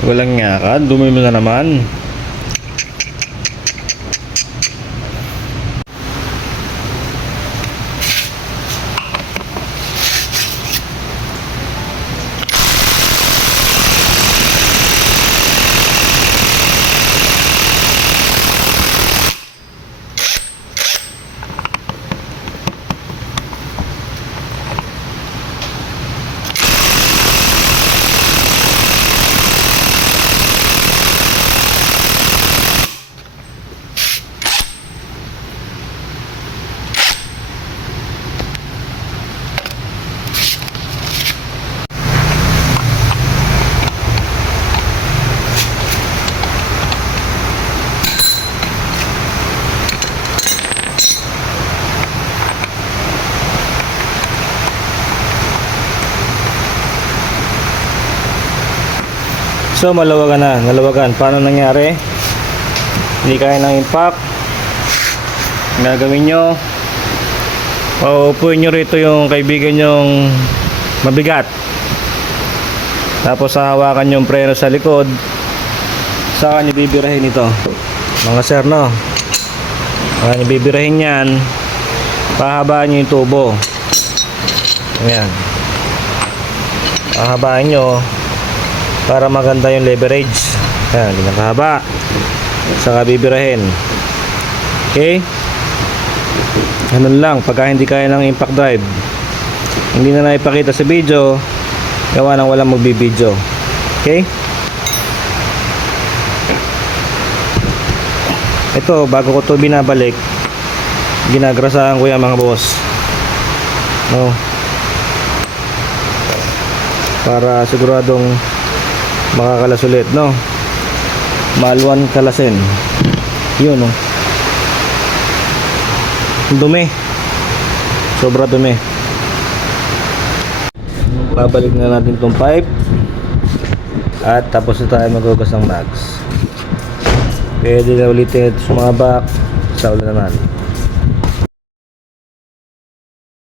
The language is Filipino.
Walang nga ka, dumi mo na naman. So nalawagan. Paano nangyari? Hindi kaya ng impact. Ang gagawin nyo, paupuin nyo rito yung kaibigan nyong mabigat. Tapos hahawakan yung preno sa likod. Saka nyo bibirahin ito. Mga sir, no? Saka nyo bibirahin yan. Pahabaan nyo yung tubo. Ayan. Pahabaan nyo para maganda yung leverage. Ayan, ganyan kahaba. Saka bibirahin. Okay? Ganun lang, pagka hindi kaya ng impact drive, hindi na naipakita sa video, gawa ng walang magbibideo. Okay? Ito, bago ko to binabalik, ginagrasahan ko yan mga boss. No? Para siguradong makakalas ulit, no? Malwan kalasin. Yun, no? Dumi. Sobra dumi. Babalik na natin tong pipe. At tapos na tayo maghugas ng mags. Pwede na ulitin ito sumabak sa ulan naman.